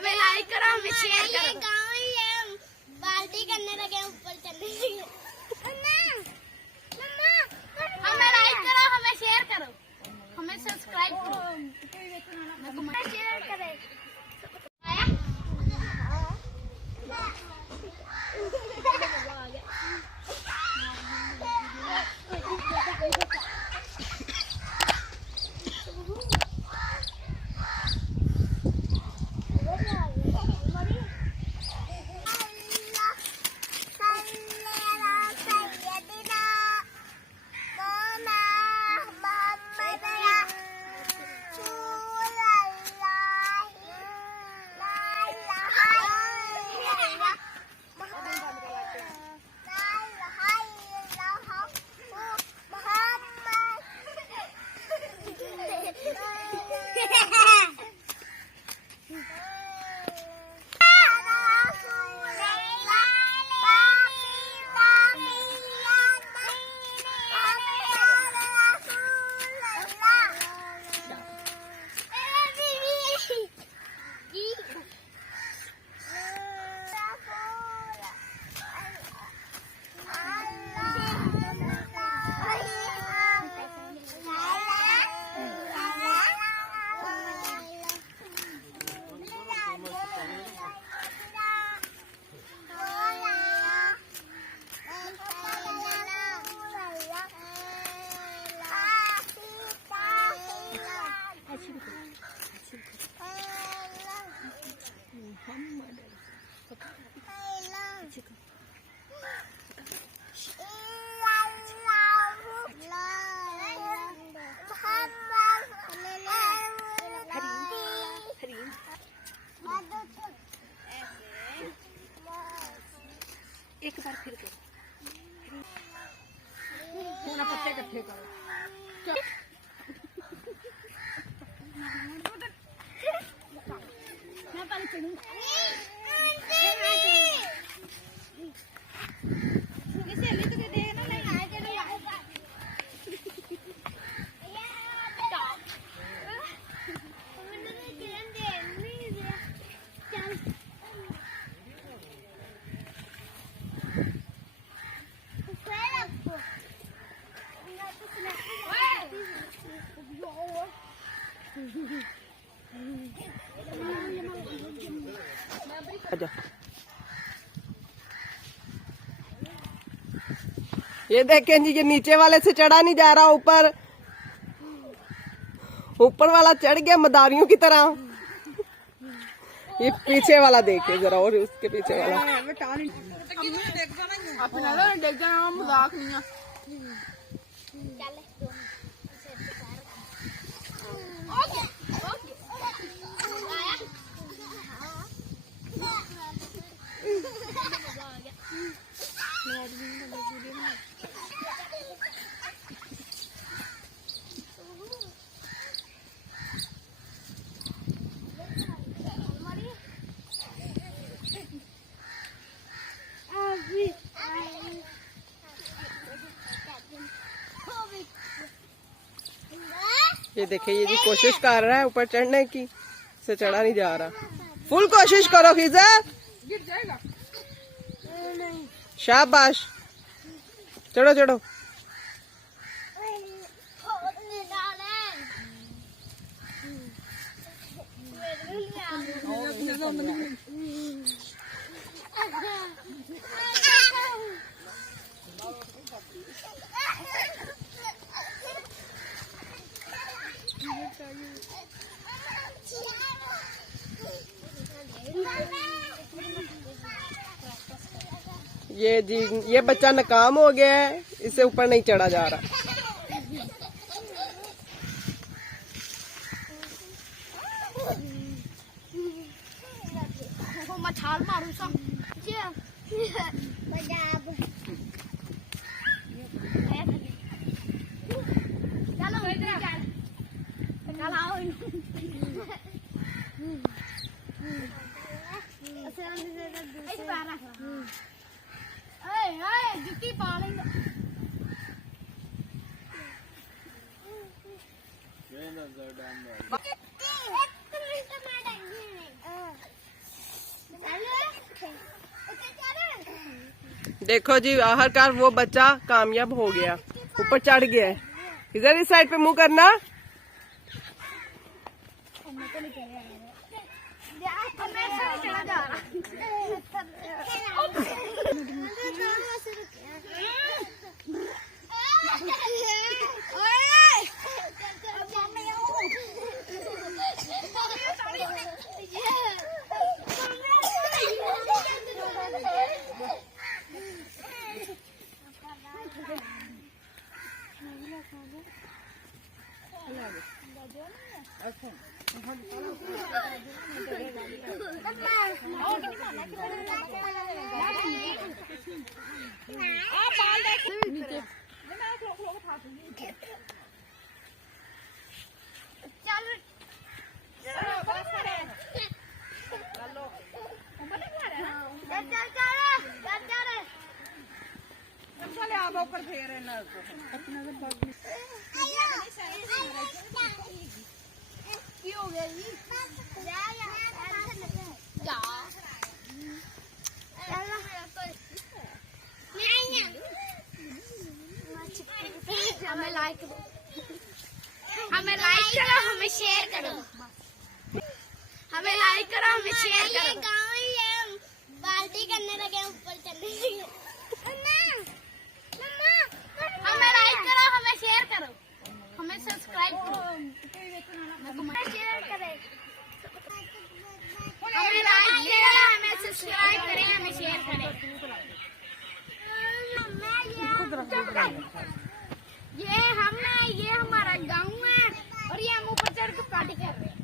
हमें लाइक करो, हमें शेयर करो। गाँव ही है, पार्टी करने लगे, ऊपर चलने लगे। हमें लाइक करो, हमें शेयर करो, हमें सब्सक्राइब करो, शेयर करें। एक बार फिर करो, पत्ते इकट्ठे करो। मैं पहले चढ़ूंगा। ये देखें जी, ये नीचे वाले से चढ़ा नहीं जा रहा, ऊपर ऊपर वाला चढ़ गया मदारियों की तरह। ये पीछे वाला देखे जरा, और उसके पीछे वाला। मजाक नहीं है। ये देखिए, ये जी कोशिश कर रहा है ऊपर चढ़ने की, से चढ़ा नहीं जा रहा। फुल कोशिश करो खिज़र, शाबाश, चढ़ो चढ़ो। ये जी, ये बच्चा नाकाम हो गया है, इससे ऊपर नहीं चढ़ा जा रहा। मैं छाल मारूं सा। जुत्ती पा लेंगे। देखो जी, आखिरकार वो बच्चा कामयाब हो गया, ऊपर चढ़ गया है। इधर इस साइड पे मुंह करना। हमें लाइक करो, हमें लाइक करो, हमें शेयर करो, हमें लाइक करो, हमें शेयर करो। गाँव ही है, बाल्टी करने लगे ऊपर चलने लगे। हमें लाइक करो, हमें शेयर करो, हमें सब्सक्राइब करो, शेयर करें, हमें लाइक करें, हमें सब्सक्राइब करें, हमें शेयर करें। ये हम है, ये हमारा गाँव है और ये हम ऊपर चढ़ के पार्टी कर रहे हैं।